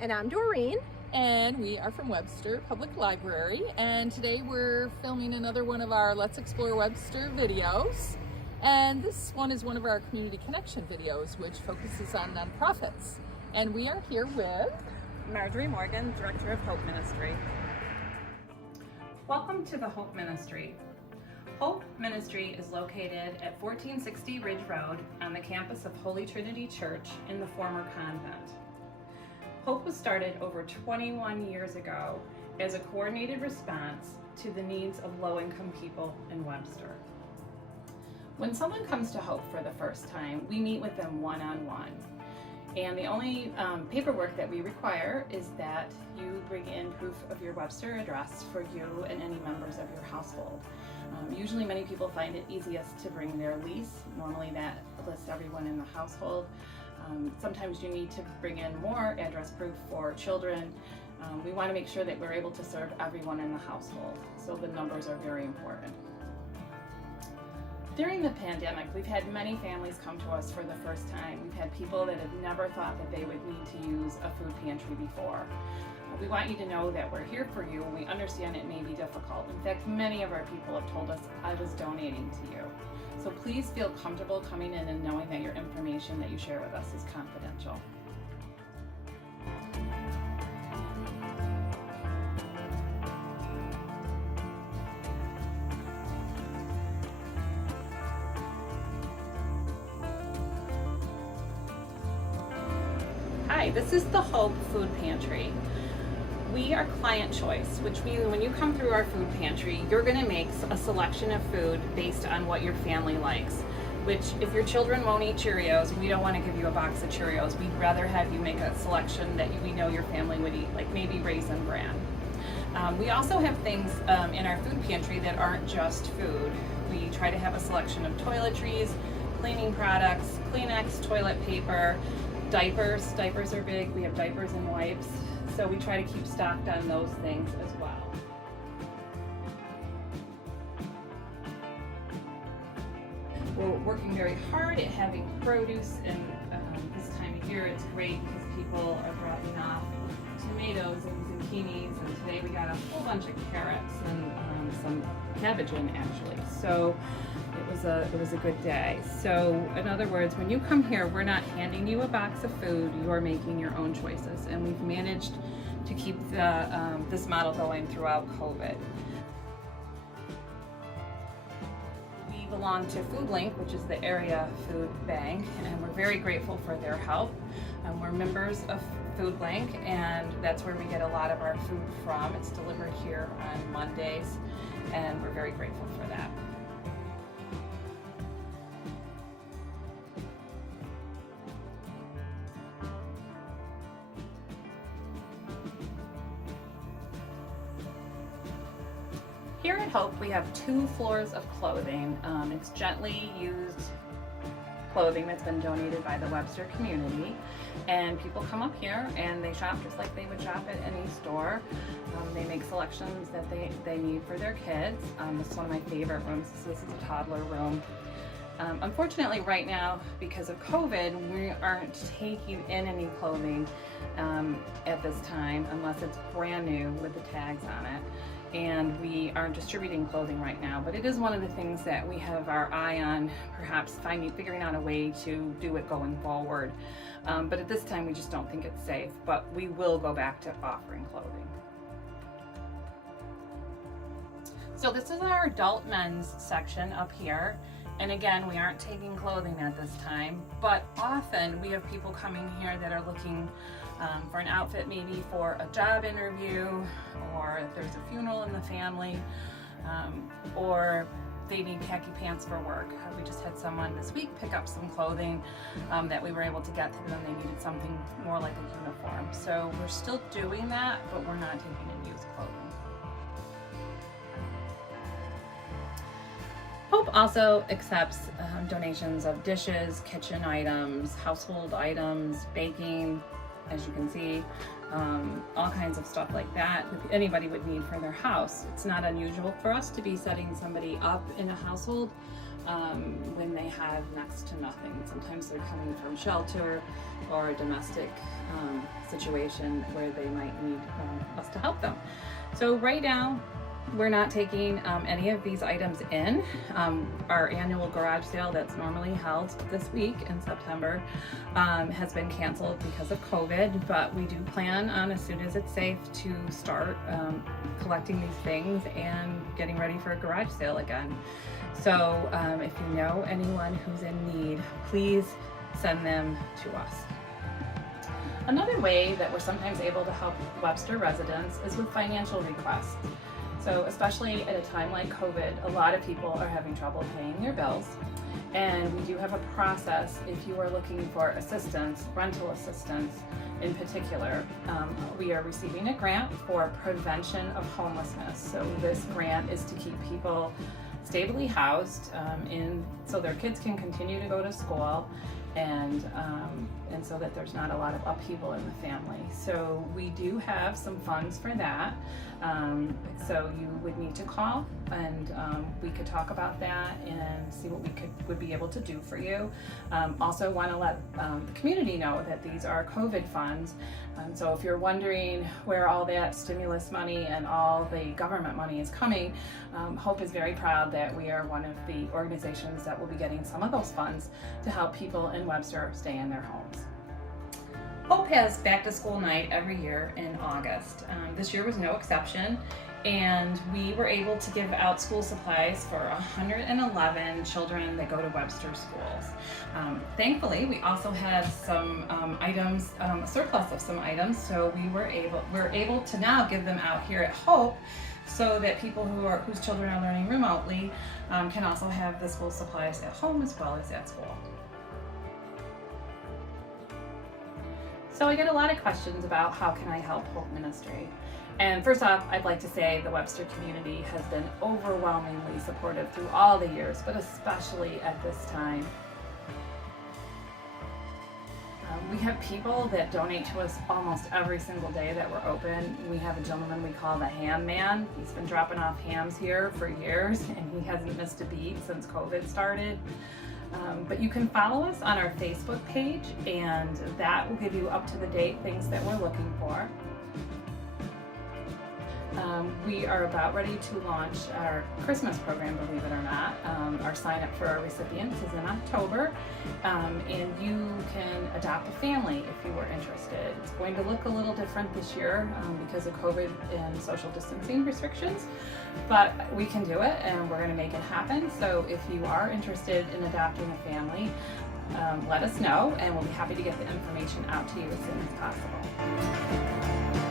And I'm Doreen. And we are from Webster Public Library, and today we're filming another one of our Let's Explore Webster videos. And this one is one of our community connection videos, which focuses on nonprofits. And we are here with Margery Morgan, Director of Hope Ministry. Welcome to the Hope Ministry. Hope Ministry is located at 1460 Ridge Road on the campus of Holy Trinity Church in the former convent. Hope was started over 21 years ago as a coordinated response to the needs of low-income people in Webster. When someone comes to Hope for the first time, we meet with them one-on-one. And the only paperwork that we require is that you bring in proof of your Webster address for you and any members of your household. Usually many people find it easiest to bring their lease. Normally that lists everyone in the household. Sometimes you need to bring in more address proof for children. We want to make sure that we're able to serve everyone in the household, so the numbers are very important. During the pandemic, we've had many families come to us for the first time. We've had people that have never thought that they would need to use a food pantry before. We want you to know that we're here for you, and we understand it may be difficult. In fact, many of our people have told us, I was donating to you. So please feel comfortable coming in and knowing that your information that you share with us is confidential. Hi, this is the Hope Food Pantry. We are client choice, which means when you come through our food pantry, you're going to make a selection of food based on what your family likes. Which, if your children won't eat Cheerios, we don't want to give you a box of Cheerios. We'd rather have you make a selection that we know your family would eat, like maybe Raisin Bran. We also have things in our food pantry that aren't just food. We try to have a selection of toiletries, cleaning products, Kleenex, toilet paper, diapers. Diapers are big. We have diapers and wipes. So we try to keep stocked on those things as well. We're working very hard at having produce, and this time of year it's great because people are dropping off tomatoes and zucchinis, and today we got a whole bunch of carrots and some cabbage in actually. So it was a good day. So in other words, when you come here, we're not handing you a box of food, you're making your own choices, and we've managed to keep this model going throughout COVID. We belong to FoodLink, which is the area food bank, and we're very grateful for their help. We're members of FoodLink, and that's where we get a lot of our food from. It's delivered here on Mondays, and we're very grateful for that. Here at Hope, we have 2 floors of clothing. It's gently used clothing that's been donated by the Webster community. And people come up here and they shop just like they would shop at any store. They make selections that they need for their kids. This is one of my favorite rooms. This is a toddler room. Unfortunately, right now, because of COVID, we aren't taking in any clothing at this time unless it's brand new with the tags on it. And we aren't distributing clothing right now, but it is one of the things that we have our eye on, perhaps figuring out a way to do it going forward. But at this time, we just don't think it's safe, but we will go back to offering clothing. So this is our adult men's section up here. And again, we aren't taking clothing at this time, but often we have people coming here that are looking for an outfit, maybe for a job interview, or if there's a funeral in the family, or they need khaki pants for work. We just had someone this week pick up some clothing that we were able to get to them. They needed something more like a uniform. So we're still doing that, but we're not taking in used clothing. Hope also accepts donations of dishes, kitchen items, household items, baking, as you can see, all kinds of stuff like that anybody would need for their house. It's not unusual for us to be setting somebody up in a household when they have next to nothing. Sometimes they're coming from shelter or a domestic situation where they might need us to help them. So right now, we're not taking any of these items in. Our annual garage sale that's normally held this week in September has been canceled because of COVID, but we do plan on, as soon as it's safe, to start collecting these things and getting ready for a garage sale again. So if you know anyone who's in need, please send them to us. Another way that we're sometimes able to help Webster residents is with financial requests. So especially at a time like COVID, a lot of people are having trouble paying their bills. And we do have a process if you are looking for assistance, rental assistance in particular. We are receiving a grant for prevention of homelessness. So this grant is to keep people stably housed so their kids can continue to go to school and so that there's not a lot of upheaval in the family. So we do have some funds for that. So you would need to call and we could talk about that and see what we would be able to do for you. Also want to let the community know that these are COVID funds. So if you're wondering where all that stimulus money and all the government money is coming, Hope is very proud that we are one of the organizations that will be getting some of those funds to help people in Webster stay in their homes. Hope has back to school night every year in August. This year was no exception, and we were able to give out school supplies for 111 children that go to Webster schools. Thankfully, we also had some items, a surplus of some items, so we're able to now give them out here at Hope, so that people whose children are learning remotely can also have the school supplies at home as well as at school. So I get a lot of questions about how can I help Hope Ministry. And first off, I'd like to say the Webster community has been overwhelmingly supportive through all the years, but especially at this time. We have people that donate to us almost every single day that we're open. We have a gentleman we call the Ham Man. He's been dropping off hams here for years, and he hasn't missed a beat since COVID started. But you can follow us on our Facebook page, and that will give you up-to-the-date things that we're looking for. We are about ready to launch our Christmas program, believe it or not. Our sign up for our recipients is in October, and you can adopt a family if you were interested. It's going to look a little different this year because of COVID and social distancing restrictions, but we can do it and we're going to make it happen. So if you are interested in adopting a family, let us know and we'll be happy to get the information out to you as soon as possible.